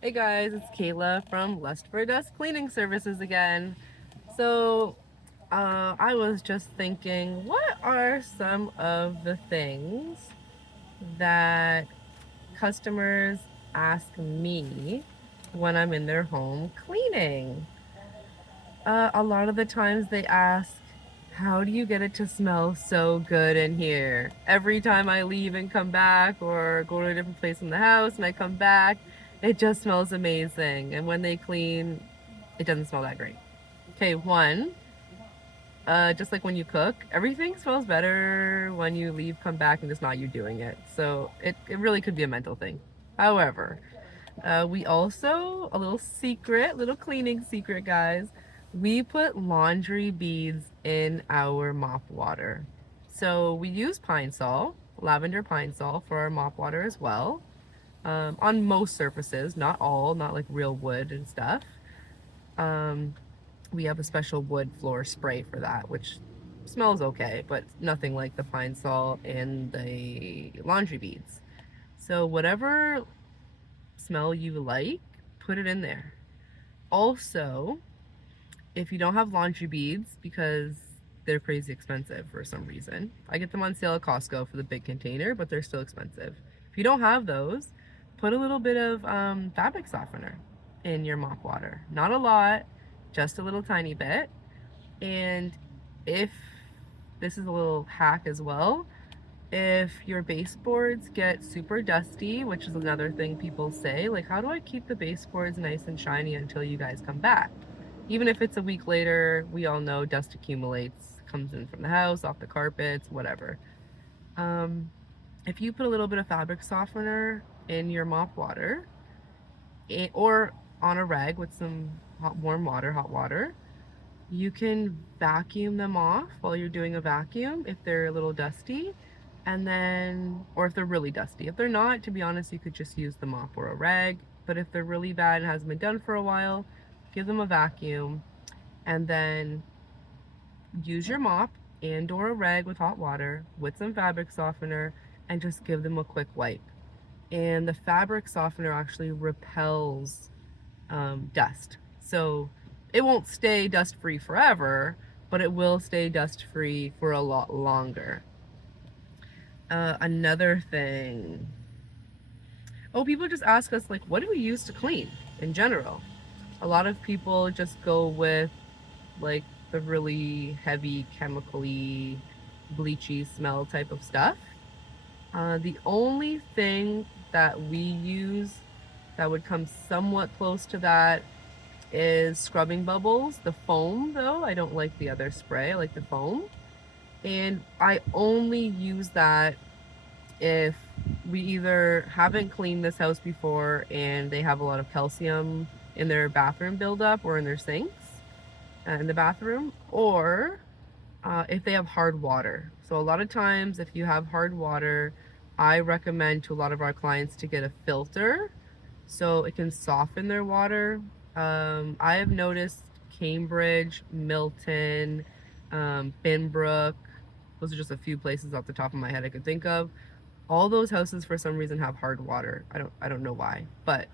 Hey guys, it's Kayla from Lust for Dust Cleaning Services again. So, I was just thinking, what are some of the things that customers ask me when I'm in their home cleaning? A lot of the times they ask, how do you get it to smell so good in here? Every time I leave and come back or go to a different place in the house and I come back, it just smells amazing. And when they clean, it doesn't smell that great. Okay, one, just like when you cook, everything smells better when you leave, come back, and it's not you doing it. So it really could be a mental thing. However, we also, a little secret, little cleaning secret, guys. We put laundry beads in our mop water. So we use pine sol, lavender pine sol for our mop water as well. On most surfaces, not all, not like real wood and stuff. Um, we have a special wood floor spray for that, which smells okay, but nothing like the pine sol and the laundry beads. So whatever smell you like, put it in there. Also, if you don't have laundry beads because they're crazy expensive for some reason, I get them on sale at Costco for the big container, but they're still expensive. If you don't have those, put a little bit of fabric softener in your mop water. Not a lot, just a little tiny bit. And if this is a little hack as well, if your baseboards get super dusty, which is another thing people say, like, how do I keep the baseboards nice and shiny until you guys come back? Even if it's a week later, we all know dust accumulates, comes in from the house, off the carpets, whatever. Um, if you put a little bit of fabric softener in your mop water, or on a rag with some warm water, hot water, you can vacuum them off while you're doing a vacuum if they're a little dusty. And then, or if they're really dusty. If they're not, to be honest, you could just use the mop or a rag. But if they're really bad and hasn't been done for a while, give them a vacuum and then use your mop and or a rag with hot water with some fabric softener and just give them a quick wipe. And the fabric softener actually repels dust. So it won't stay dust free forever, but it will stay dust free for a lot longer. Another thing. Oh, people just ask us, like, what do we use to clean in general? A lot of people just go with, like, the really heavy, chemically, bleachy smell type of stuff. The only thing that we use that would come somewhat close to that is scrubbing bubbles. The foam, though, I don't like the other spray. I like the foam. And I only use that if we either haven't cleaned this house before and they have a lot of calcium in their bathroom buildup or in their sinks in the bathroom, or if they have hard water. So a lot of times if you have hard water, I recommend to a lot of our clients to get a filter so it can soften their water. I have noticed Cambridge, Milton, Binbrook, those are just a few places off the top of my head I could think of. All those houses for some reason have hard water. I don't know why, but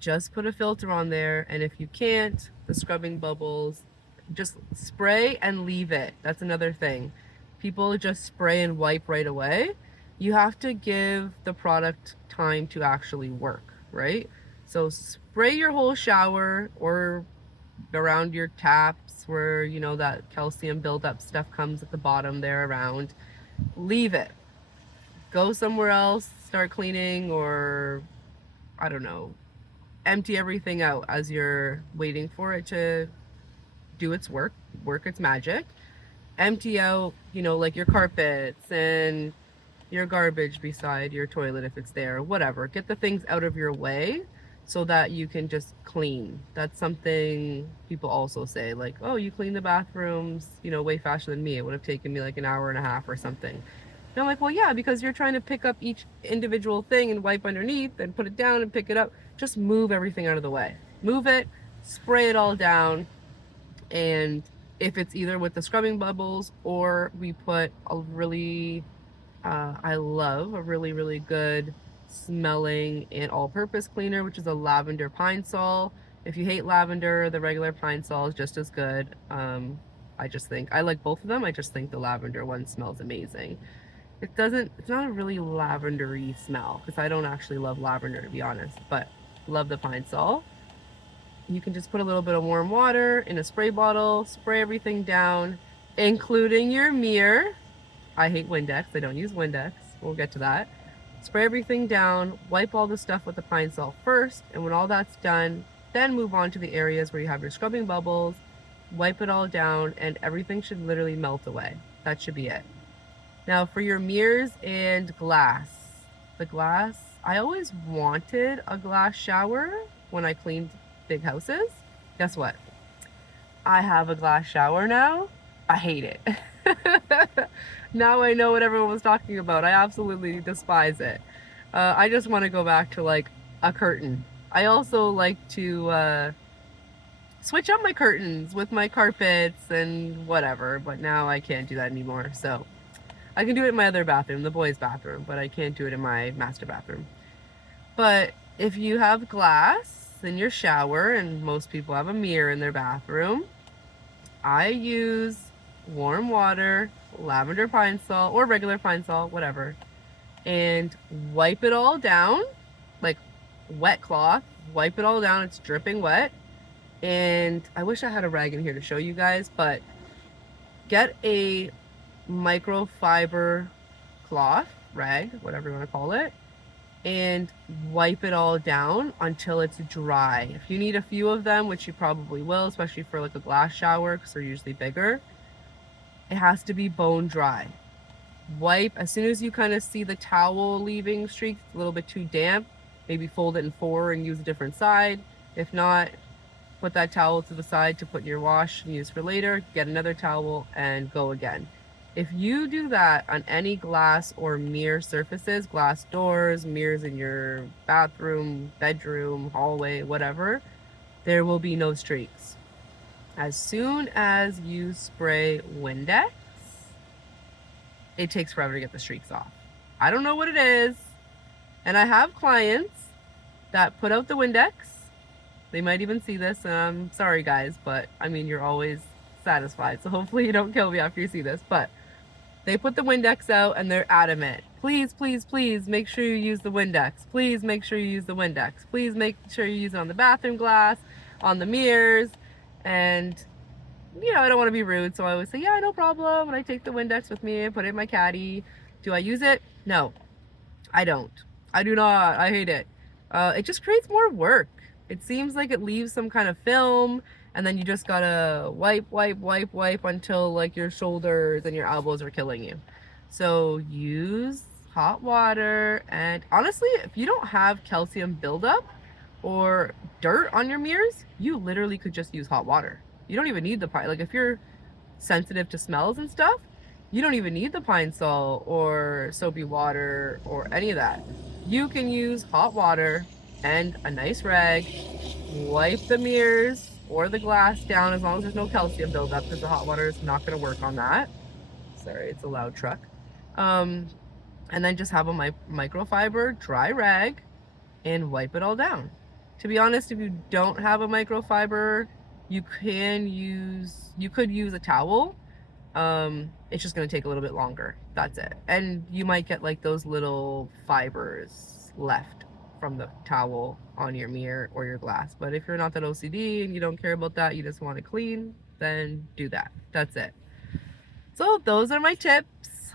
just put a filter on there, and if you can't, the scrubbing bubbles, just spray and leave it. That's another thing. People just spray and wipe right away. You have to give the product time to actually work, right? So spray your whole shower or around your taps where you know that calcium buildup stuff comes at the bottom there around. Leave it. Go somewhere else, start cleaning, or I don't know, empty everything out as you're waiting for it to do its work its magic. Empty out, you know, like your carpets and your garbage beside your toilet if it's there, whatever. Get the things out of your way so that you can just clean. That's something people also say, like, oh, you clean the bathrooms, you know, way faster than me. It would have taken me like an hour and a half or something. And I'm like, well, yeah, because you're trying to pick up each individual thing and wipe underneath and put it down and pick it up. Just move everything out of the way. Move it, spray it all down, and if it's either with the scrubbing bubbles or we put a really, I love a really, really good smelling and all-purpose cleaner, which is a lavender pine sol. If you hate lavender, the regular pine sol is just as good. I just think I like both of them. I just think the lavender one smells amazing. It's not a really lavendery smell because I don't actually love lavender, to be honest, but love the pine sol. You can just put a little bit of warm water in a spray bottle, spray everything down, including your mirror. I hate Windex. I don't use Windex. We'll get to that. Spray everything down, wipe all the stuff with the pine sol first, and when all that's done, then move on to the areas where you have your scrubbing bubbles, wipe it all down, and everything should literally melt away. That should be it. Now for your mirrors and glass. The glass, I always wanted a glass shower when I cleaned big houses. Guess what? I have a glass shower now. I hate it. Now I know what everyone was talking about. I absolutely despise it. I just want to go back to like a curtain. I also like to switch up my curtains with my carpets and whatever, but now I can't do that anymore. So I can do it in my other bathroom, the boys' bathroom, but I can't do it in my master bathroom. But if you have glass in your shower, and most people have a mirror in their bathroom, I use warm water, lavender pine sol, or regular pine sol, whatever, and wipe it all down, like wet cloth, wipe it all down. It's dripping wet. And I wish I had a rag in here to show you guys, but get a microfiber cloth, rag, whatever you want to call it, and wipe it all down until it's dry. If you need a few of them, which you probably will, especially for like a glass shower because they're usually bigger, it has to be bone dry. Wipe as soon as you kind of see the towel leaving streaks, a little bit too damp, maybe fold it in 4 and use a different side. If not, put that towel to the side to put in your wash and use for later. Get another towel and go again. If you do that on any glass or mirror surfaces, glass doors, mirrors in your bathroom, bedroom, hallway, whatever, there will be no streaks. As soon as you spray Windex, it takes forever to get the streaks off. I don't know what it is. And I have clients that put out the Windex. They might even see this, and I'm sorry guys, but I mean, you're always satisfied. So hopefully you don't kill me after you see this, but they put the Windex out and they're adamant. Please, please, please make sure you use the Windex. Please make sure you use the Windex. Please make sure you use it on the bathroom glass, on the mirrors. And, you know, I don't want to be rude, so I always say, yeah, no problem. And I take the Windex with me and put it in my caddy. Do I use it? No, I don't. I do not. I hate it. It just creates more work. It seems like it leaves some kind of film, and then you just gotta wipe until like your shoulders and your elbows are killing you. So use hot water, and honestly, if you don't have calcium buildup or dirt on your mirrors, you literally could just use hot water. You don't even need the pine. Like if you're sensitive to smells and stuff, you don't even need the pine sol or soapy water or any of that. You can use hot water and a nice rag, wipe the mirrors or the glass down as long as there's no calcium buildup, because the hot water is not going to work on that. Sorry, it's a loud truck. And then just have a microfiber dry rag and wipe it all down. To be honest, if you don't have a microfiber, you could use a towel. It's just going to take a little bit longer. That's it. And you might get like those little fibers left from the towel on your mirror or your glass. But if you're not that OCD and you don't care about that, you just want to clean, then do that. That's it. So those are my tips.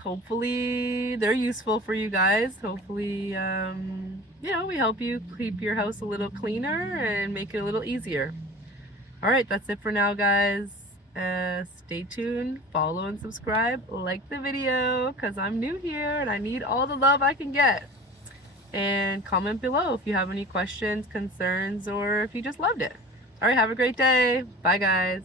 Hopefully they're useful for you guys. Hopefully, you know, we help you keep your house a little cleaner and make it a little easier. All right, that's it for now, guys. Stay tuned, follow and subscribe, like the video, because I'm new here and I need all the love I can get. And comment below if you have any questions, concerns, or if you just loved it. All right, have a great day. Bye, guys.